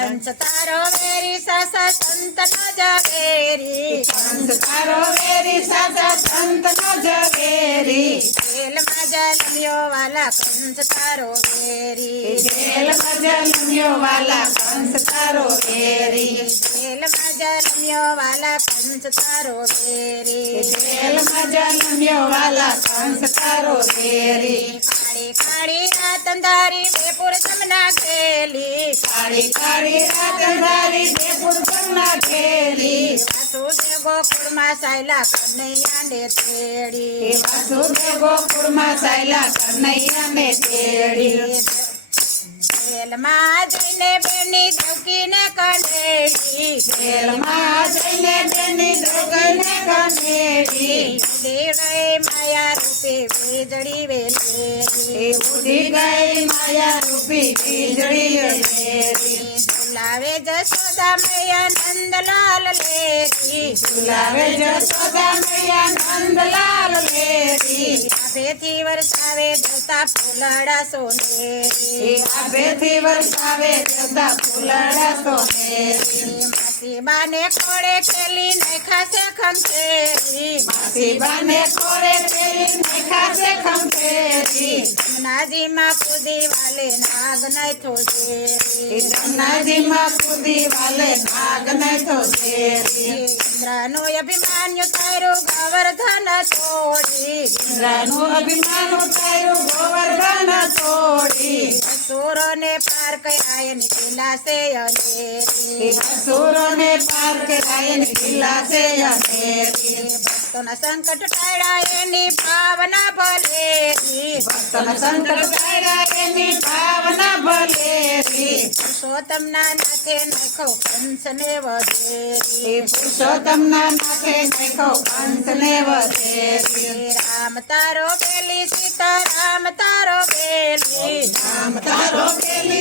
કંસ તારો વેરી સાસા સંત ન ઝવેરી કંસ તારો વેરી સાસા સંત નો ઝવેરી જેલમાં જન્મ્યો વાલા કંસ તારો વેરી જેલમાં જન્મ્યો વાલા કંસ તારો વેરી જેલમાં જન્મ્યો વાલા કંસ તારો વેરી જેલમાં જન્મ્યો વાલા કંસ તારો વેરી કાળી કાળી રાત અંધારી બેપુર જમના ખેલી કાળી કાળી રાત અંધારી દેપુર જમના ખેલી વાસુદેવ ગોકુળમાં સાયલા કનૈયાને તેડી વાસુદેવ ગોકુળમાં સાયલા કનૈયાને તેડી જેલમાં જઈને બેની દગીને કંડેલી જેલમાં જઈને બેની દગીને કનેડી ઉડી ગઈ માયા રૂપે વીજળી વેલેરી ઉડી ગઈ માયા રૂપી વીજળી વેલેરી ઝુલાવે જશોદા મૈયા નંદલાલ લેરી ઝુલાવે જશોદા મૈયા નંદલાલ લેરી આભેથી વરસાવે જતા ફૂલડા સોનેરી આભેથી વરસાવે જતા ફૂલડા સોનેરી માસી બાને ખોળે ખેલી નાખાશે ખંખેરી માસીબાને ખોળે પેલી નાખાશે ખંખેરી નાજીમાં કૂદી વાલે નાગ નાથો ઝેરી જમનાજીમાં કૂદી વાલે નાગ નાથો ઝેરી ઇન્દ્રનો અભિમાન્યુ તારું ગોવર્ધન તોડી ઇન્દ્રનું અભિમાન ઉતાર્યું ગોવર્ધન તોડી અસુરોને પાર કર્યા નીકળ્યા છે અનેરી અસુરોને પાર કરાય વિલાસે અનેરી ભક્તોના સંકટ ટાળ્યા એની ભાવના ભલેરી ભક્તના સંકટ ટાળ્યા એની ભાવના ભલેરી પુરુષોત્તમના નાથે નાખો કંસને વધેરી પુરુષોત્તમના નાથે નાખો કંસને વધેરી રામ તારો બેલી સીતા રામ તારો બેલી રામ તારો પેલી